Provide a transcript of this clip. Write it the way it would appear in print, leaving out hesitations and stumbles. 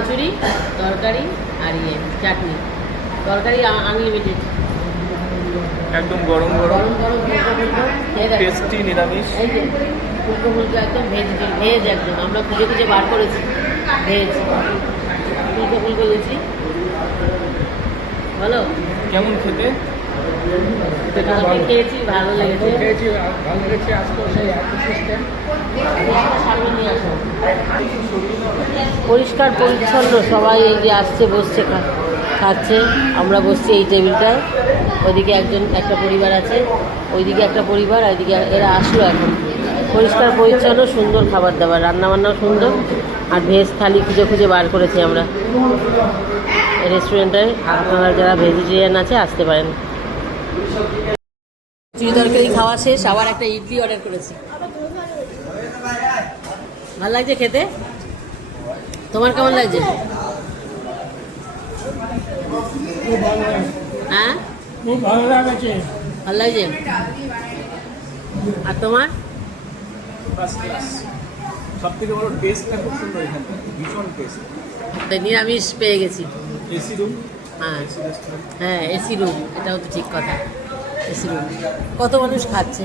কচুরি, তরকারি আর চাটনি। তরকারি আনলিমিটেড, একদম গরম গরম গরম ফুলকো টেস্টি নিরামিষ। এই যে ফুলকো একদম ভেজ একদম আমরা খুঁজে খুঁজে বার করেছি ভেজ ফুলকো লুচি। বলো কেমন খেতে? খেয়েছি, ভালো লেগেছে। আজকে সেই একই সিস্টেম। পরিষ্কার পরিচ্ছন্ন, সবাই এই যে আসছে, বসছে, খাচ্ছে। আমরা বসছি এই টেবিলটায়। ওইদিকে একটা পরিবার আছে, ওইদিকে একটা পরিবার, ওইদিকে এরা আসলো এখন। পরিষ্কার পরিচ্ছন্ন, সুন্দর খাবার দাবার, রান্নাবান্নাও সুন্দর। আর ভেজ থালি খুঁজে খুঁজে বার করেছি আমরা রেস্টুরেন্টটায়। আপনারা যারা ভেজিটেরিয়ান আছে আসতে পারেন। চিড়ি তরকারি খাওয়া শেষ, আবার একটা ইডলি অর্ডার করেছি। ভালো লাগছে খেতে? তোমার কেমন লাগছে? হ্যাঁ, খুব ভালো লাগছে। ভালো লাগছে। আর তোমার? সব থেকে বড় টেস্টটা খুব সুন্দর, এখানে ভীষণ টেস্ট। নিরামিষ পেয়ে গেছি। এসি রুম, হ্যাঁ এসি রেস্টুরেন্ট। হ্যাঁ, এসি রুম, এটাও তো ঠিক কথা। এসি রুম, কত মানুষ খাচ্ছে।